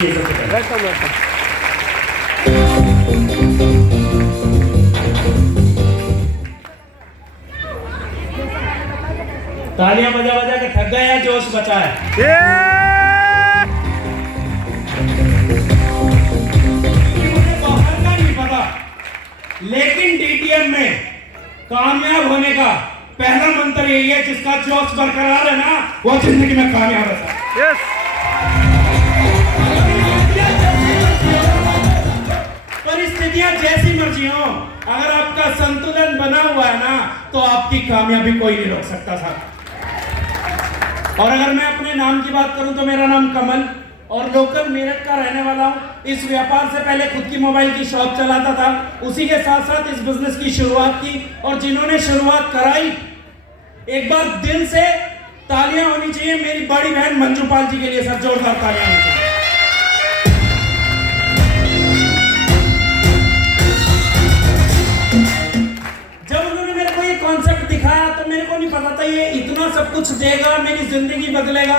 Welcome welcome. तालियां बजा बजा के थक गए हैं, जोश बचा है। मुझे बाहर का नहीं पता, लेकिन डीटीएम में कामयाब होने का पहला मंत्र यही है, जिसका जोश बरकरार है ना, वो जिंदगी में कामयाब है। परिस्थितियां जैसी मर्जी हो, अगर आपका संतुलन बना हुआ है ना, तो आपकी कामयाबी कोई नहीं रोक सकता साहब। और अगर मैं अपने नाम की बात करूं तो मेरा नाम कमल और लोकल मेरठ का रहने वाला हूं। इस व्यापार से पहले खुद की मोबाइल की शॉप चलाता था, उसी के साथ साथ इस बिजनेस की शुरुआत की। और जिन्होंने शुरुआत कराई, एक बार दिल से तालियां होनी चाहिए मेरी बड़ी बहन मंजू पाल जी के लिए। सर जोरदार तालियां होनी चाहिए। कॉन्सेप्ट दिखाया तो मेरे को नहीं पता था ये इतना सब कुछ देगा, मेरी जिंदगी बदलेगा।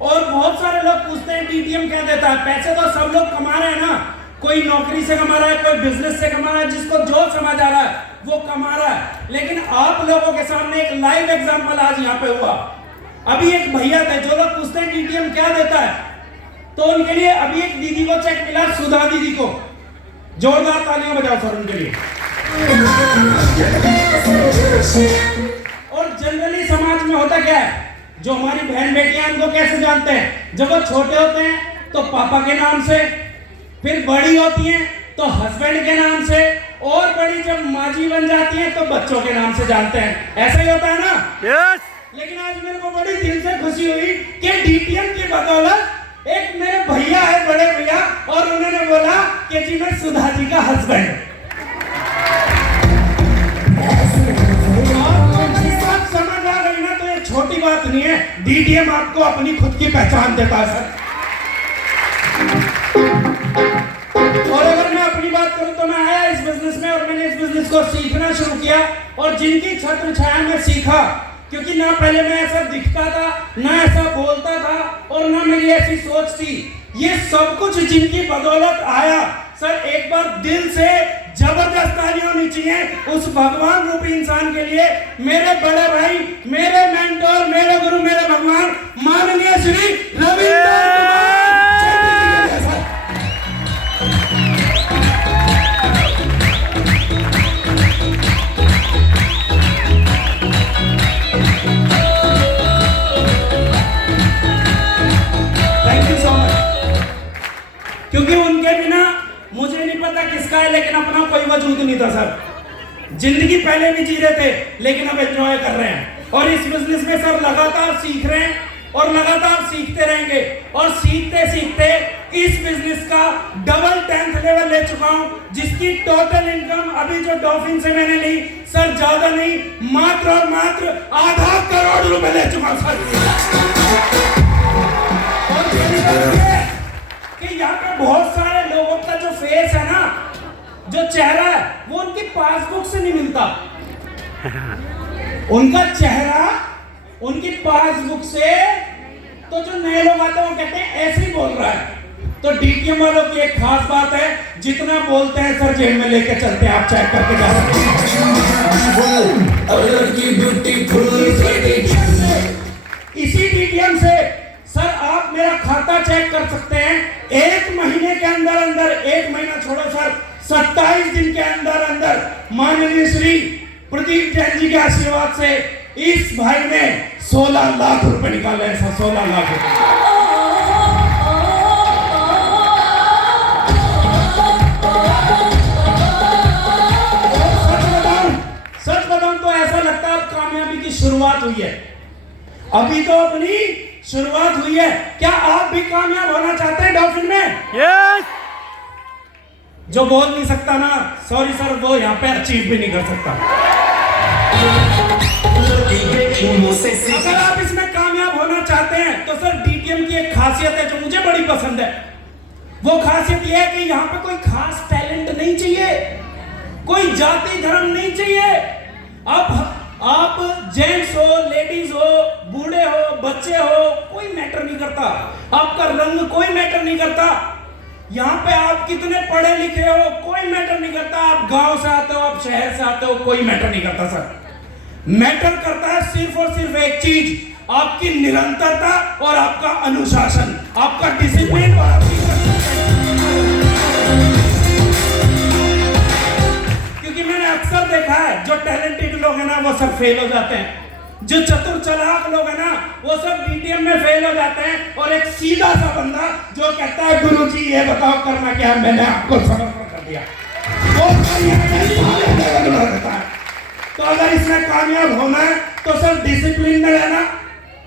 और बहुत सारे लोग पूछते हैं डीटीएम क्या देता है। पैसे तो सब लोग कमा रहे हैं ना, कोई नौकरी से कमा रहा है, कोई बिजनेस से कमा रहा है, जिसको जो समझ आ रहा है वो कमा रहा है। लेकिन आप लोगों के सामने एक लाइव एग्जांपल आज यहाँ पे हुआ। अभी एक भैया थे, जो लोग पूछते हैं डीटीएम क्या देता है, तो उनके लिए अभी एक दीदी को चेक मिला, सुधा दीदी को। जोरदार तालियां बजाओ सर उनके लिए। और जनरली समाज में होता क्या है, जो हमारी बहन बेटियां उनको कैसे जानते हैं, जब वो छोटे होते हैं तो पापा के नाम से, फिर बड़ी होती हैं तो हस्बैंड के नाम से, और बड़ी जब माजी बन जाती हैं तो बच्चों के नाम से जानते हैं। ऐसा ही होता है ना? यस। लेकिन आज मेरे को बड़ी दिल से खुशी हुई कि डीटीएम की बदौलत एक मेरे भैया है, बड़े भैया, और उन्होंने बोला कि जी मैं सुधा जी का हस्बैंड। समझ आ गई ना, तो ये छोटी बात नहीं है। डीटीएम आपको अपनी खुद की पहचान देता है सर। और अगर मैं अपनी बात करूं तो मैं आया इस बिजनेस में और मैंने इस बिजनेस को सीखना शुरू किया, और जिनकी छत्र छाया में सीखा, क्योंकि ना पहले मैं ऐसा दिखता था, ना ऐसा बोलता था, और ना मेरी ऐसी सोच थी। ये सब कुछ जिनकी बदौलत आया सर, एक बार दिल से जबरदस्त तालियां होनी चाहिए उस भगवान रूपी इंसान के लिए। मेरे बड़े भाई, मेरे मेंटोर, मेरे गुरु, मेरे भगवान माननीय श्री रविंद्र क्योंकि उनके बिना मुझे नहीं पता किसका है, लेकिन अपना कोई वजूद नहीं था सर। जिंदगी पहले भी जी रहे थे, लेकिन अब एंजॉय कर रहे हैं। और इस बिजनेस में सर लगातार सीख रहे हैं और लगातार सीखते रहेंगे। और सीखते सीखते इस बिजनेस का डबल 10th लेवल ले चुका हूं, जिसकी टोटल इनकम अभी जो डॉल्फिन से मैंने ली सर, ज्यादा नहीं, मात्र और मात्र आधा करोड़ रुपए ले चुका हूं सर। कि यहाँ पे बहुत सारे लोगों का जो फेस है ना, जो चेहरा है, वो उनकी पासबुक से नहीं मिलता। उनका चेहरा उनकी पासबुक से, तो जो नए लोग आते हैं वो कहते हैं ऐसे ही बोल रहा है। तो डीटीएम वालों की एक खास बात है, जितना बोलते हैं सर जेब में लेके चलते हैं, आप चेक करके जा सकते हैं। इसी डीटीएम से सर आप मेरा खाता चेक कर सकते हैं। एक महीने के अंदर अंदर, एक महीना छोड़ो सर, 27 दिन के अंदर अंदर माननीय श्री प्रदीप जैन जी के आशीर्वाद से इस भाई ने 16 लाख रुपए निकाले हैं सर, 16 लाख रुपए। सच बताऊं तो ऐसा लगता है अब कामयाबी की शुरुआत हुई है। अभी तो अपनी शुरुआत हुई है। क्या आप भी कामयाब होना चाहते हैं डॉल्फिन में? यस। जो बोल नहीं सकता ना, सॉरी सर, वो यहाँ पे अचीव भी नहीं कर सकता। अगर आप इसमें कामयाब होना चाहते हैं तो सर डीटीएम की एक खासियत है जो मुझे बड़ी पसंद है। वो खासियत यह है कि यहाँ पे कोई खास टैलेंट नहीं चाहिए, कोई जाति धर्म नहीं चाहिए। अब आप जेंट्स हो, लेडीज हो, बूढ़े हो, बच्चे हो, कोई मैटर नहीं करता। आपका रंग कोई मैटर नहीं करता। यहाँ पे आप कितने पढ़े लिखे हो कोई मैटर नहीं करता। आप गांव से आते हो, आप शहर से आते हो, कोई मैटर नहीं करता सर। मैटर करता है सिर्फ और सिर्फ एक चीज, आपकी निरंतरता और आपका अनुशासन, आपका डिसिप्लिन और आपकी क्योंकि मैंने अक्सर देखा है जो टैलेंटेड लोग हैं ना वो सब फेल हो जाते हैं। जो चतुर चालाक लोग हैं ना वो सब डीटीएम में फेल हो जाते हैं। और एक सीधा सा बंदा जो कहता है गुरुजी ये बताओ करना क्या है, मैंने आपको समर्पण कर दिया, वो है। तो अगर इसमें कामयाब होना है तो सर डिसिप्लिन में रहना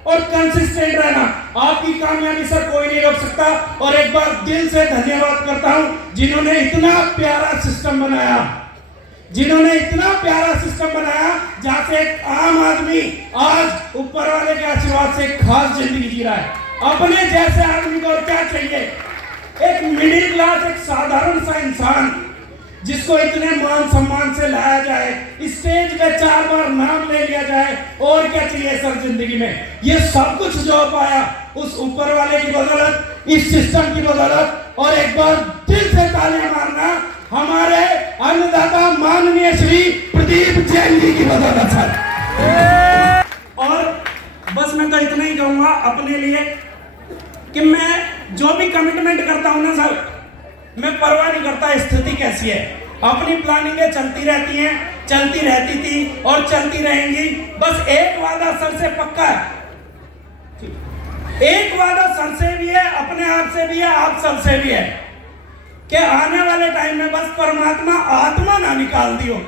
और कंसिस्टेंट रहना। आपकी कामयाबी सर कोई नहीं रोक सकता। और एक बार दिल से धन्यवाद करता हूं जिन्होंने इतना प्यारा सिस्टम बनाया, जिन्होंने इतना प्यारा सिस्टम बनाया जहां से एक आम आदमी आज ऊपर वाले के आशीर्वाद से खास जिंदगी जी रहा है। अपने जैसे आदमी को और क्या चाहिए? एक मिडिल क्लास, एक साधारण सा इंसान जिसको इतने मान सम्मान से लाया जाए, स्टेज पे 4 बार नाम ले लिया जाए, और क्या चाहिए सर जिंदगी में? ये सब कुछ जो पाया उस ऊपर वाले की बदौलत, इस सिस्टम की बदौलत। और एक बार दिल से तालियां मारना हमारे अन्नदाता माननीय श्री प्रदीप जैन जी की बदौलत है। और बस मैं तो इतना ही कहूंगा अपने लिए कि मैं जो भी कमिटमेंट करता हूं ना सर, मैं परवाह नहीं करता स्थिति कैसी है। अपनी प्लानिंगें चलती रहती हैं, चलती रहती थी और चलती रहेंगी। बस एक वादा सर से पक्का है, एक वादा सर से भी है, अपने आप से भी है, आप सबसे भी है कि आने वाले टाइम में बस परमात्मा आत्मा ना निकाल दियो,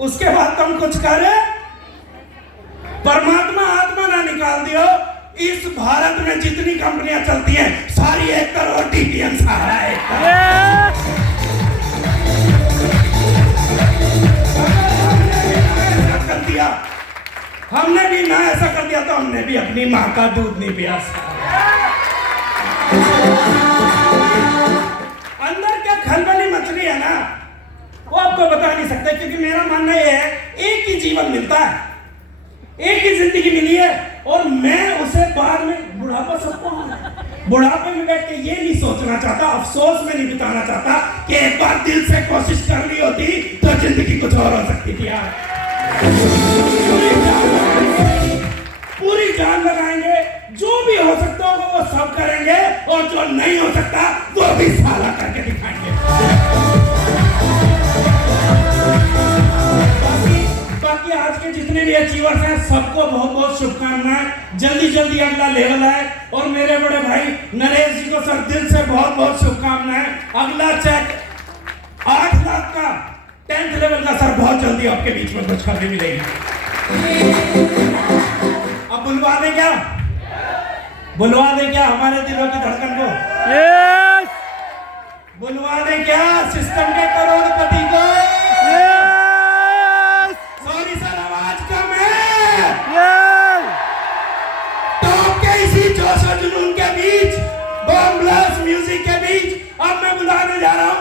उसके बाद तुम कुछ करे, परमात्मा आत्मा ना निकाल दियो। इस भारत में जितनी कंपनियां चलती हैं सारी 1 करोड़ डीटीएम सहारा है। कर दिया हमने भी ना, ऐसा कर दिया तो हमने भी अपनी मां का दूध नहीं पिया। अंदर क्या खलबली मछली है ना वो आपको बता नहीं सकते, क्योंकि मेरा मानना यह है एक ही जीवन मिलता है, एक ही जिंदगी मिली है। और मैं उसे बाद में बुढ़ापा सबको बुढ़ापे में बैठ के ये नहीं सोचना चाहता, अफसोस में नहीं बिताना चाहता कि एक बार दिल से कोशिश कर ली होती तो जिंदगी कुछ और हो सकती थी यार। पूरी जान लगाएंगे, जो भी हो सकता होगा वो सब करेंगे, और जो नहीं हो सकता वो भी साला करके दिखाएंगे। बाकी आज के जितने भी अचीवर्स हैं सबको बहुत बहुत शुभकामनाएं। जल्दी जल्दी अगला लेवल है। और मेरे बड़े भाई नरेश जी को सर दिल से बहुत बहुत शुभकामनाएं। अगला चेक 8 लाख का 10th लेवल का सर बहुत जल्दी आपके बीच में कुछ खबरें मिलेगी। अब बुलवा दे क्या, बुलवा दे क्या हमारे दिलों की धड़कन को? यस। बुलवा दे क्या सिस्टम के करोड़पति को? यस। सॉरी सर आवाज कम है। यस। टॉप के इसी जोश और जुनून के बीच, बॉम्ब ब्लास्ट म्यूजिक के बीच अब मैं बुलाने जा रहा हूं